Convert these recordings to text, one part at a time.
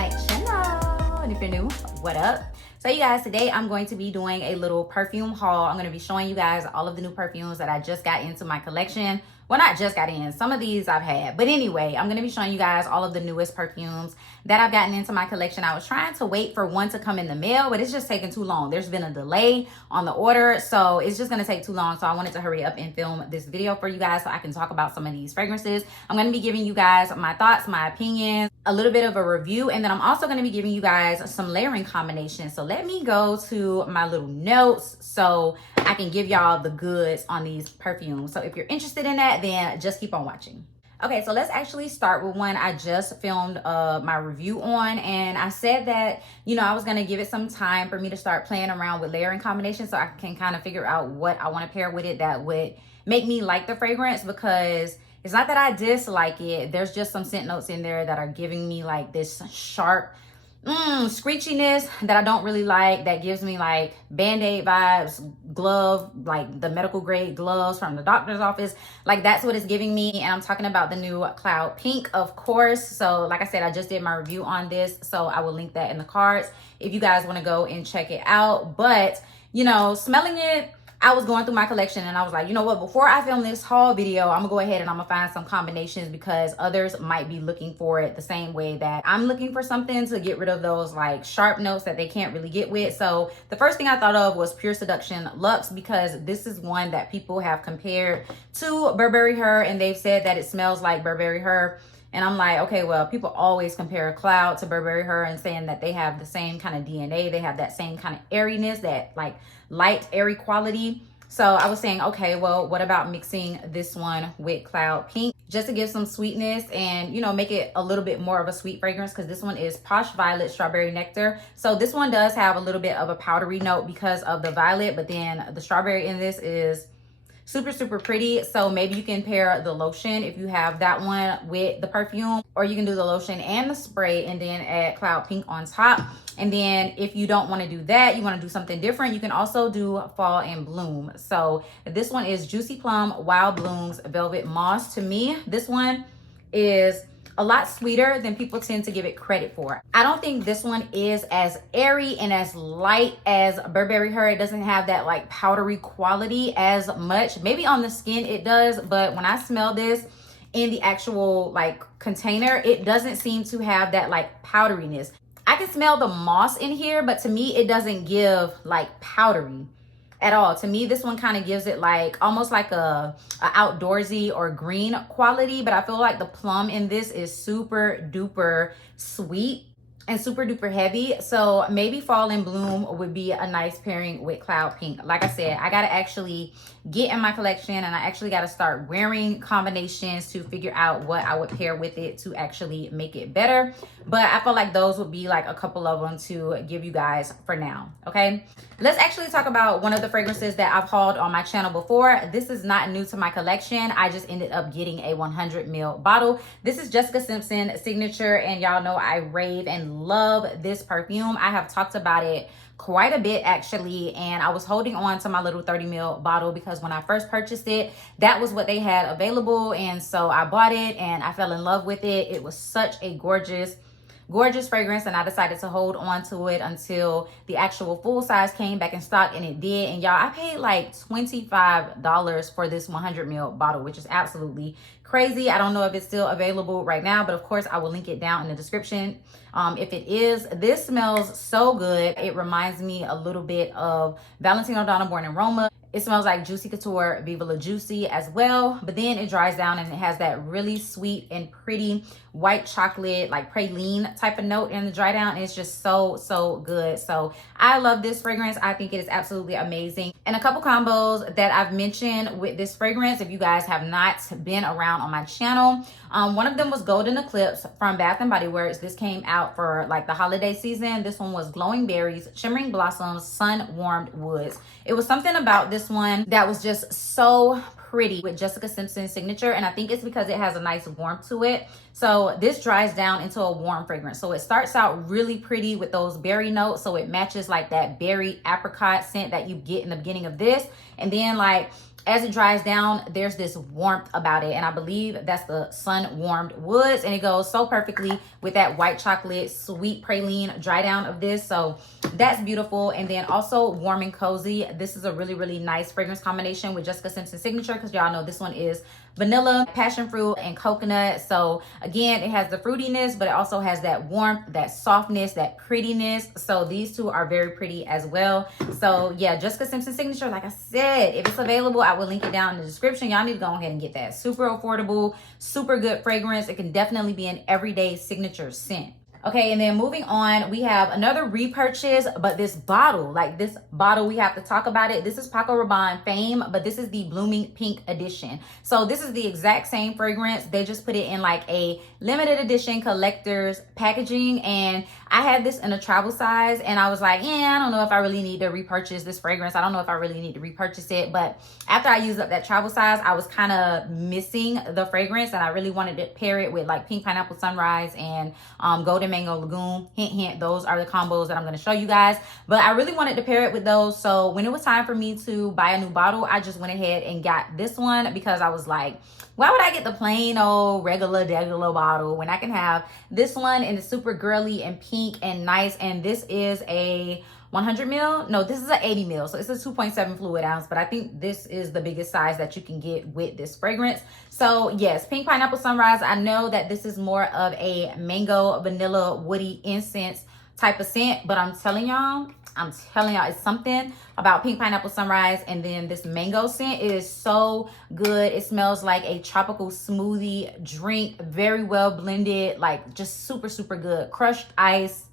my channel. And if you're new, what up? So you guys, today I'm going to be doing a little perfume haul. I'm going to be showing you guys all of the new perfumes that I just got into my collection. Well, not just got in, some of these I've had, but anyway, I'm going to be showing you guys all of the newest perfumes that I've gotten into my collection. I was trying to wait for one to come in the mail, but it's just taking too long. There's been a delay on the order, so it's just going to take too long. So I wanted to hurry up and film this video for you guys so I can talk about some of these fragrances. I'm going to be giving you guys my thoughts, my opinions, a little bit of a review, and then I'm also going to be giving you guys some layering combinations. So let me go to my little notes so I can give y'all the goods on these perfumes. So if you're interested in that, then just keep on watching. Okay, so let's actually start with one I just filmed my review on, and I said that, you know, I was gonna give it some time for me to start playing around with layering combinations so I can kind of figure out what I want to pair with it that would make me like the fragrance, because it's not that I dislike it. There's just some scent notes in there that are giving me like this sharp screechiness that I don't really like, that gives me like Band-Aid vibes, glove, like the medical grade gloves from the doctor's office. Like that's what it's giving me. And I'm talking about the new Cloud Pink, of course. So like I said, I just did my review on this, so I will link that in the cards if you guys want to go and check it out. But you know, smelling it, I was going through my collection and I was like, you know what, before I film this haul video, I'm gonna go ahead and I'm gonna find some combinations, because others might be looking for it the same way that I'm looking for something to get rid of those like sharp notes that they can't really get with. So the first thing I thought of was Pure Seduction Luxe, because this is one that people have compared to Burberry Her, and they've said that it smells like Burberry Her. And I'm like, okay, well, people always compare Cloud to Burberry Her and saying that they have the same kind of DNA. They have that same kind of airiness, that like light, airy quality. So I was saying, okay, well, what about mixing this one with Cloud Pink just to give some sweetness and, you know, make it a little bit more of a sweet fragrance, because this one is Posh Violet Strawberry Nectar. So this one does have a little bit of a powdery note because of the violet, but then the strawberry in this is super pretty. So maybe you can pair the lotion if you have that one with the perfume, or you can do the lotion and the spray and then add Cloud Pink on top. And then if you don't want to do that, you want to do something different, you can also do Fall and Bloom. So this one is Juicy Plum Wild Blooms Velvet Moss. To me, this one is a lot sweeter than people tend to give it credit for. I don't think this one is as airy and as light as Burberry Her. It doesn't have that like powdery quality as much. Maybe on the skin it does, but when I smell this in the actual like container, it doesn't seem to have that like powderiness. I can smell the moss in here, but to me it doesn't give like powdery at all. To me, this one kind of gives it like almost like a outdoorsy or green quality, but I feel like the plum in this is super duper sweet and super duper heavy. So maybe Fall and Bloom would be a nice pairing with Cloud Pink. Like I said, I gotta actually get in my collection, and I actually gotta start wearing combinations to figure out what I would pair with it to actually make it better. But I feel like those would be like a couple of them to give you guys for now. Okay, let's actually talk about one of the fragrances that I've hauled on my channel before. This is not new to my collection. I just ended up getting a 100 ml bottle. This is Jessica Simpson Signature, and y'all know I rave and love this perfume. I have talked about it quite a bit actually, and I was holding on to my little 30 ml bottle because when I first purchased it, that was what they had available, and so I bought it and I fell in love with it. It was such a gorgeous fragrance, and I decided to hold on to it until the actual full size came back in stock, and it did. And y'all, I paid like $25 for this 100 ml bottle, which is absolutely crazy. I don't know if it's still available right now, but of course I will link it down in the description if it is. This smells so good. It reminds me a little bit of Valentino Donna Born in Roma. It smells like Juicy Couture Viva La Juicy as well, but then it dries down and it has that really sweet and pretty white chocolate, like praline type of note in the dry down. It's just so good. So I love this fragrance. I think it is absolutely amazing. And a couple combos that I've mentioned with this fragrance, if you guys have not been around on my channel, one of them was Golden Eclipse from Bath and Body Works. This came out for like the holiday season. This one was Glowing Berries, Shimmering Blossoms, Sun Warmed Woods. It was something about this one that was just so pretty with Jessica Simpson Signature, and I think it's because it has a nice warmth to it. So this dries down into a warm fragrance. So it starts out really pretty with those berry notes, so it matches like that berry apricot scent that you get in the beginning of this, and then like as it dries down, there's this warmth about it, and I believe that's the sun warmed woods, and it goes so perfectly with that white chocolate sweet praline dry down of this. So that's beautiful. And then also warm and cozy, this is a really nice fragrance combination with Jessica Simpson signature, because y'all know this one is vanilla, passion fruit, and coconut. So again, it has the fruitiness, but it also has that warmth, that softness, that prettiness. So these two are very pretty as well. So yeah, Jessica Simpson signature, like I said, if it's available, I will link it down in the description. Y'all need to go ahead and get that. Super affordable, super good fragrance. It can definitely be an everyday signature scent. Okay, and then moving on, we have another repurchase, but this bottle, we have to talk about it. This is Paco Rabanne Fame, but this is the Blooming Pink edition. So this is the exact same fragrance. They just put it in like a limited edition collector's packaging, and I had this in a travel size, and I was like, yeah, I don't know if I really need to repurchase this fragrance. I don't know if I really need to repurchase it. But after I used up that travel size, I was kind of missing the fragrance, and I really wanted to pair it with like Pink Pineapple Sunrise and Golden Mango Lagoon. Hint, hint, those are the combos that I'm going to show you guys. But I really wanted to pair it with those. So when it was time for me to buy a new bottle, I just went ahead and got this one, because I was like, why would I get the plain old regular bottle when I can have this one, and it's super girly and pink and nice. And this is a 100 mil. No, this is an 80 mil. So it's a 2.7 fluid ounce, but I think this is the biggest size that you can get with this fragrance. So yes, Pink Pineapple Sunrise. I know that this is more of a mango, vanilla, woody incense type of scent, but I'm telling y'all, it's something about Pink Pineapple Sunrise and then this mango scent. It is so good. It smells like a tropical smoothie drink, very well blended, like just super good. Crushed ice.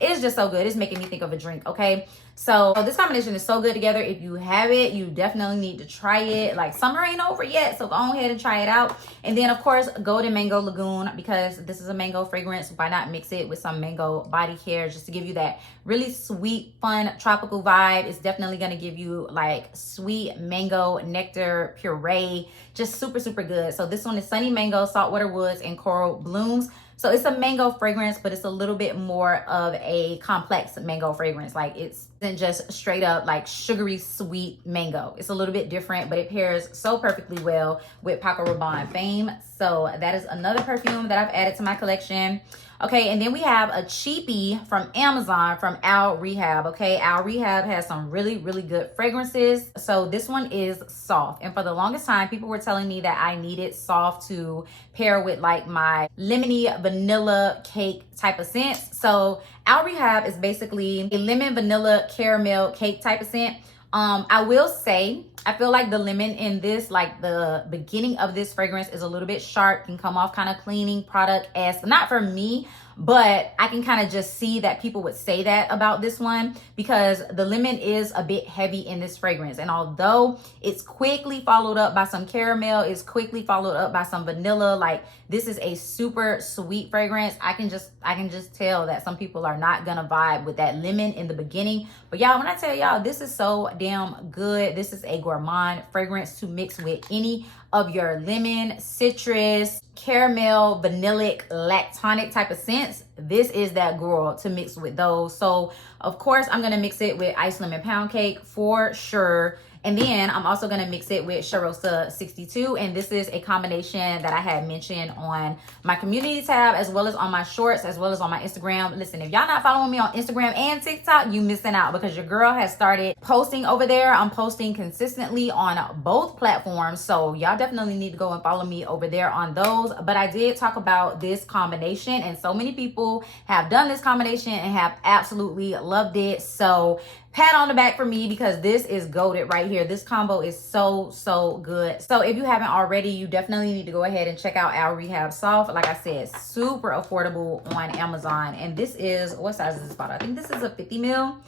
It's just so good. It's making me think of a drink, okay? So this combination is so good together. If you have it, you definitely need to try it. Like, summer ain't over yet, so go ahead and try it out. And then, of course, Golden Mango Lagoon, because this is a mango fragrance. Why not mix it with some mango body care just to give you that really sweet, fun, tropical vibe? It's definitely going to give you, like, sweet mango nectar puree. Just super good. So this one is Sunny Mango, Saltwater Woods, and Coral Blooms. So it's a mango fragrance, but it's a little bit more of a complex mango fragrance. Like, it's isn't just straight up like sugary sweet mango. It's a little bit different, but it pairs so perfectly well with Paco Rabanne Fame. So that is another perfume that I've added to my collection. Okay, and then we have a cheapie from Amazon from Al Rehab. Okay, Al Rehab has some really good fragrances. So this one is Soft. And for the longest time, people were telling me that I needed Soft to pair with like my lemony vanilla cake type of scents. So Al Rehab is basically a lemon vanilla caramel cake type of scent. I will say, I feel like the lemon in this, like the beginning of this fragrance is a little bit sharp, can come off kind of cleaning product-esque. Not for me, but I can kind of just see that people would say that about this one, because the lemon is a bit heavy in this fragrance. And although it's quickly followed up by some caramel, it's quickly followed up by some vanilla, like this is a super sweet fragrance. I can just tell that some people are not gonna vibe with that lemon in the beginning. But y'all, when I tell y'all, this is so damn good. This is a gourmand fragrance to mix with any of your lemon, citrus, caramel, vanillic, lactonic type of scents. This is that girl to mix with those. So of course I'm gonna mix it with Ice Lemon Pound Cake for sure. And then I'm also going to mix it with Charosta 62. And this is a combination that I had mentioned on my community tab, as well as on my shorts, as well as on my Instagram. Listen, if y'all not following me on Instagram and TikTok, you missing out, because your girl has started posting over there. I'm posting consistently on both platforms. So y'all definitely need to go and follow me over there on those. But I did talk about this combination, and so many people have done this combination and have absolutely loved it. So pat on the back for me, because this is goated right here. This combo is so good. So if you haven't already, you definitely need to go ahead and check out Al Rehab Soft. Like I said, super affordable on Amazon. And this is, what size is this bottle? I think this is a 50 mil.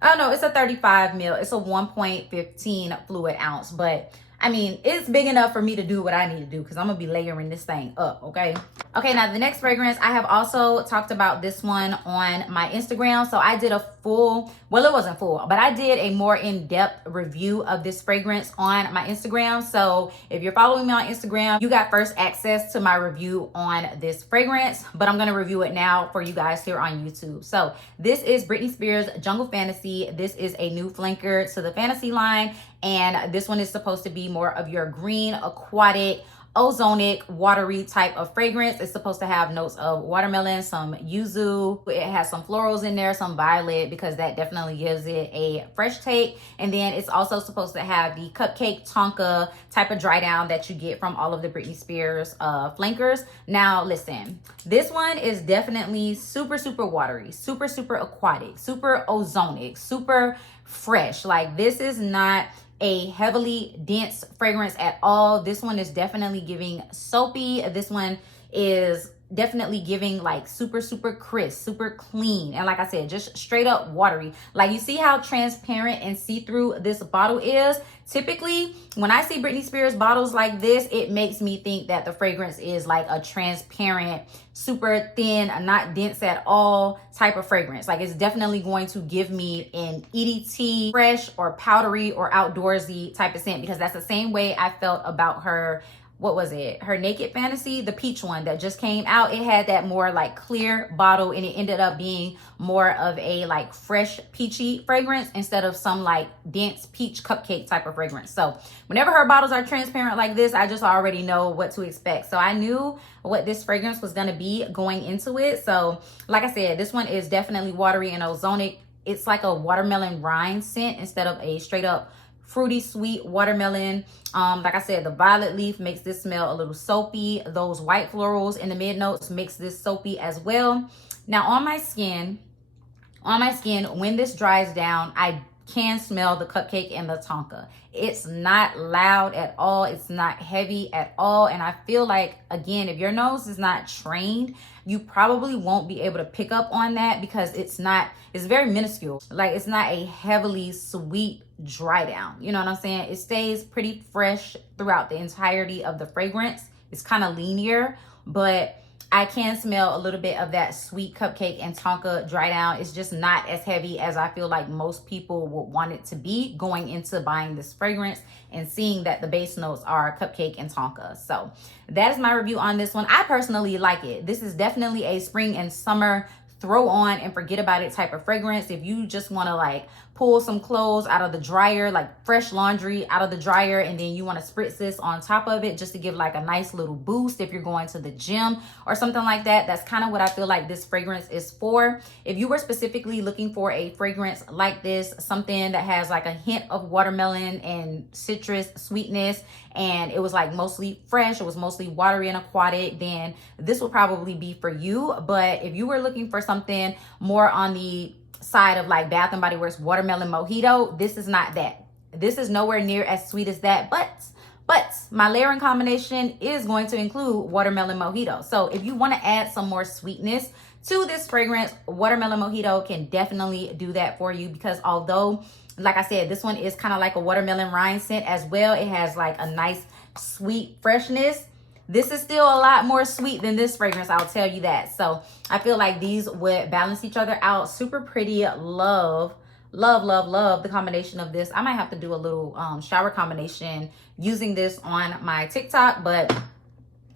Oh no, it's a 35 mil. It's a 1.15 fluid ounce. But I mean, it's big enough for me to do what I need to do, because I'm gonna be layering this thing up, okay? Okay, now the next fragrance, I have also talked about this one on my Instagram. So I did a full, well, it wasn't full, but I did a more in-depth review of this fragrance on my Instagram. So if you're following me on Instagram, you got first access to my review on this fragrance, but I'm gonna review it now for you guys here on YouTube. So this is Britney Spears Jungle Fantasy. This is a new flanker to the Fantasy line. And this one is supposed to be more of your green, aquatic, ozonic, watery type of fragrance. It's supposed to have notes of watermelon, some yuzu. It has some florals in there, some violet, because that definitely gives it a fresh take. And then it's also supposed to have the cupcake tonka type of dry down that you get from all of the Britney Spears flankers. Now listen, this one is definitely super, super watery, super, super aquatic, super ozonic, super fresh. Like, this is not a heavily dense fragrance at all. This one is definitely giving soapy. This one is definitely giving like super, super crisp, super clean. And like I said, just straight up watery. Like, you see how transparent and see-through this bottle is? Typically, when I see Britney Spears bottles like this, it makes me think that the fragrance is like a transparent, super thin, not dense at all type of fragrance. Like, it's definitely going to give me an EDT, fresh or powdery or outdoorsy type of scent, because that's the same way I felt about her, what was it, her Naked Fantasy, the peach one that just came out. It had that more like clear bottle, and it ended up being more of a like fresh peachy fragrance instead of some like dense peach cupcake type of fragrance. So whenever her bottles are transparent like this, I just already know what to expect. So I knew what this fragrance was going to be going into it. So like I said, this one is definitely watery and ozonic. It's like a watermelon rind scent instead of a straight up fruity sweet watermelon. Like I said, the violet leaf makes this smell a little soapy. Those white florals in the mid notes makes this soapy as well. Now on my skin, when this dries down, I can smell the cupcake and the tonka. It's not loud at all. It's not heavy at all. And I feel like, again, if your nose is not trained, you probably won't be able to pick up on that, because it's very minuscule. Like, it's not a heavily sweet dry down. You know what I'm saying? It stays pretty fresh throughout the entirety of the fragrance. It's kind of linear, but I can smell a little bit of that sweet cupcake and tonka dry down. It's just not as heavy as I feel like most people would want it to be going into buying this fragrance and seeing that the base notes are cupcake and tonka. So that is my review on this one. I personally like it. This is definitely a spring and summer throw on and forget about it type of fragrance. If you just want to like pull some clothes out of the dryer, like fresh laundry out of the dryer, and then you want to spritz this on top of it just to give like a nice little boost if you're going to the gym or something like that, that's kind of what I feel like this fragrance is for. If you were specifically looking for a fragrance like this, something that has like a hint of watermelon and citrus sweetness, and it was like mostly fresh, it was mostly watery and aquatic, then this will probably be for you. But if you were looking for something more on the side of like Bath and Body Works watermelon mojito, this is not that. This is nowhere near as sweet as that, but my layering combination is going to include watermelon mojito. So if you want to add some more sweetness to this fragrance, watermelon mojito can definitely do that for you, because although, like I said, this one is kind of like a watermelon rind scent as well, it has like a nice sweet freshness. This is still a lot more sweet than this fragrance, I'll tell you that. So I feel like these would balance each other out. Super pretty. Love the combination of this. I might have to do a little shower combination using this on my TikTok, but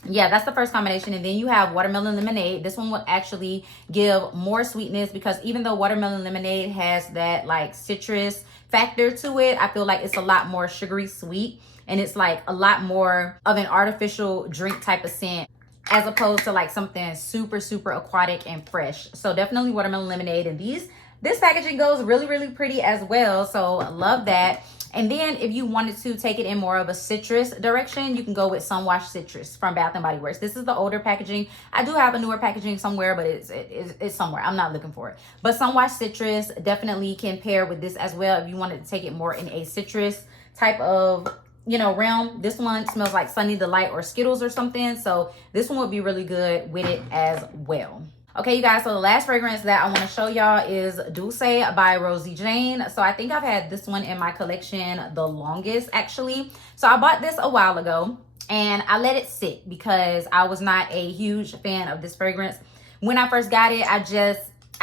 yeah, that's the first combination. And then you have watermelon lemonade. This one will actually give more sweetness, because even though watermelon lemonade has that like citrus factor to it, I feel like it's a lot more sugary sweet, and it's like a lot more of an artificial drink type of scent, as opposed to like something super, super aquatic and fresh. So definitely watermelon lemonade. And this packaging goes really, really pretty as well. So love that. And then if you wanted to take it in more of a citrus direction, you can go with Sunwash Citrus from Bath and Body Works. This is the older packaging. I do have a newer packaging somewhere, but it's somewhere. I'm not looking for it. But Sunwash Citrus definitely can pair with this as well if you wanted to take it more in a citrus type of, you know, realm. This one smells like Sunny Delight or Skittles or something. So this one would be really good with it as well. Okay, you guys, so the last fragrance that I want to show y'all is Dulce by Rosie Jane. So I think I've had this one in my collection the longest, actually. So I bought this a while ago and I let it sit because I was not a huge fan of this fragrance. When I first got it, I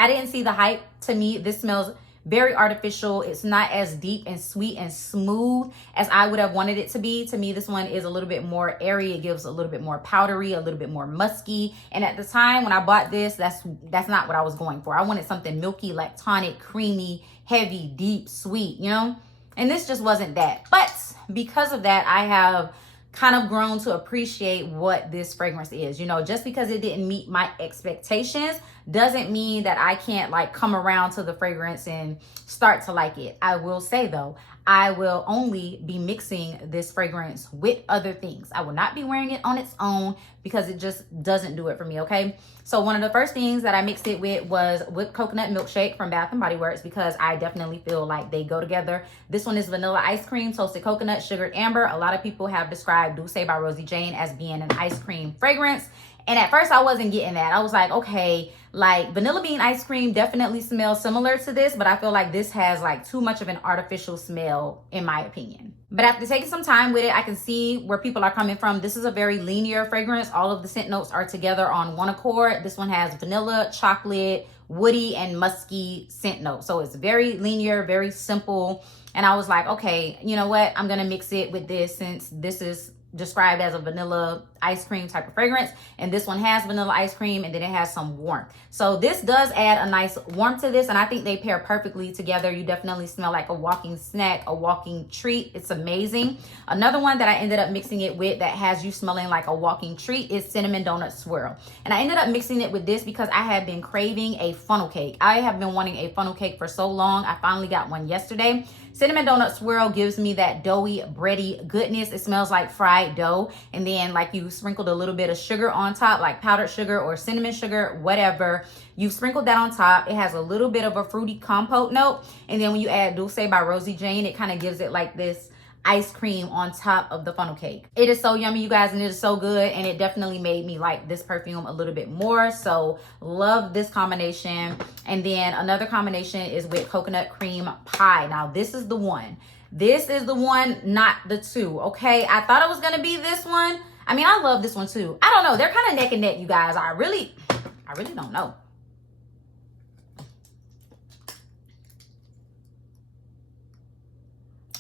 didn't see the hype. To me, this smells very artificial. It's not as deep and sweet and smooth as I would have wanted it to be. To me, this one is a little bit more airy. It gives a little bit more powdery, a little bit more musky. And at the time when I bought this, that's not what I was going for. I wanted something milky, lactonic, creamy, heavy, deep, sweet, you know? And this just wasn't that. But because of that, I have kind of grown to appreciate what this fragrance is. You know, just because it didn't meet my expectations doesn't mean that I can't like come around to the fragrance and start to like it. I will say though, I will only be mixing this fragrance with other things. I will not be wearing it on its own because it just doesn't do it for me, okay? So one of the first things that I mixed it with was whipped coconut milkshake from Bath & Body Works because I definitely feel like they go together. This one is vanilla ice cream, toasted coconut, sugared amber. A lot of people have described Douce by Rosie Jane as being an ice cream fragrance. And at first I wasn't getting that. I was like, okay, like vanilla bean ice cream definitely smells similar to this, but I feel like this has like too much of an artificial smell in my opinion. But after taking some time with it, I can see where people are coming from. This is a very linear fragrance. All of the scent notes are together on one accord. This one has vanilla, chocolate, woody, and musky scent notes. So it's very linear, very simple. And I was like, okay, you know what? I'm gonna mix it with this since this is described as a vanilla ice cream type of fragrance, and this one has vanilla ice cream and then it has some warmth. So this does add a nice warmth to this, and I think they pair perfectly together. You definitely smell like a walking snack, a walking treat. It's amazing. Another one that I ended up mixing it with that has you smelling like a walking treat is cinnamon donut swirl, and I ended up mixing it with this because I have been craving a funnel cake. I have been wanting a funnel cake for so long. I finally got one yesterday. Cinnamon donut swirl gives me that doughy, bready goodness. It smells like fried dough, and then like you sprinkled a little bit of sugar on top, like powdered sugar or cinnamon sugar, whatever. You've sprinkled that on top. It has a little bit of a fruity compote note, and then when you add Douce by Rosie Jane, it kind of gives it like this ice cream on top of the funnel cake. It is so yummy, you guys, and it is so good, and it definitely made me like this perfume a little bit more. So love this combination. And then another combination is with coconut cream pie. Now this is the one. This is the one, not the two, okay? I thought it was gonna be this one. I mean, I love this one too. I don't know, they're kind of neck and neck, you guys. I really don't know.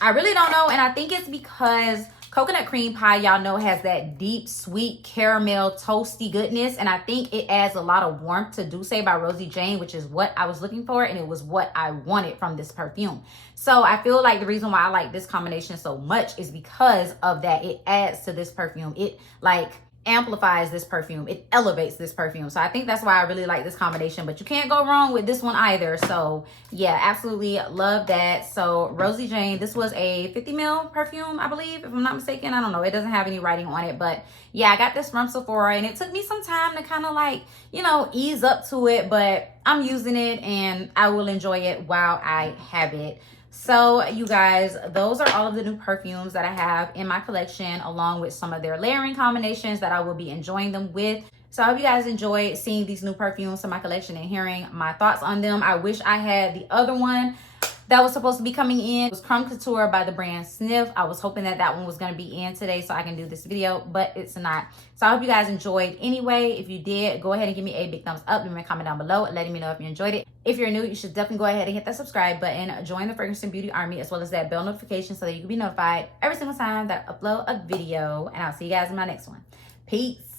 I really don't know, and I think it's because coconut cream pie, y'all know, has that deep, sweet caramel, toasty goodness, and I think it adds a lot of warmth to Douce by Rosie Jane, which is what I was looking for, and it was what I wanted from this perfume. So I feel like the reason why I like this combination so much is because of that. It adds to this perfume. It like amplifies this perfume. It elevates this perfume. So I think that's why I really like this combination, but you can't go wrong with this one either. So yeah, absolutely love that. So Rosie Jane, this was a 50 ml perfume, I believe, if I'm not mistaken. I don't know, it doesn't have any writing on it, but yeah, I got this from Sephora, and it took me some time to kind of like, you know, ease up to it, but I'm using it and I will enjoy it while I have it. So you guys, those are all of the new perfumes that I have in my collection, along with some of their layering combinations that I will be enjoying them with. So I hope you guys enjoyed seeing these new perfumes in my collection and hearing my thoughts on them. I wish I had the other one that was supposed to be coming in. It was Crumb Couture by the brand Sniff. I was hoping that that one was going to be in today so I can do this video, but it's not. So I hope you guys enjoyed anyway. If you did, go ahead and give me a big thumbs up. Leave me a comment down below letting me know if you enjoyed it. If you're new, you should definitely go ahead and hit that subscribe button. Join the Fragrance and Beauty Army, as well as that bell notification so that you can be notified every single time that I upload a video. And I'll see you guys in my next one. Peace.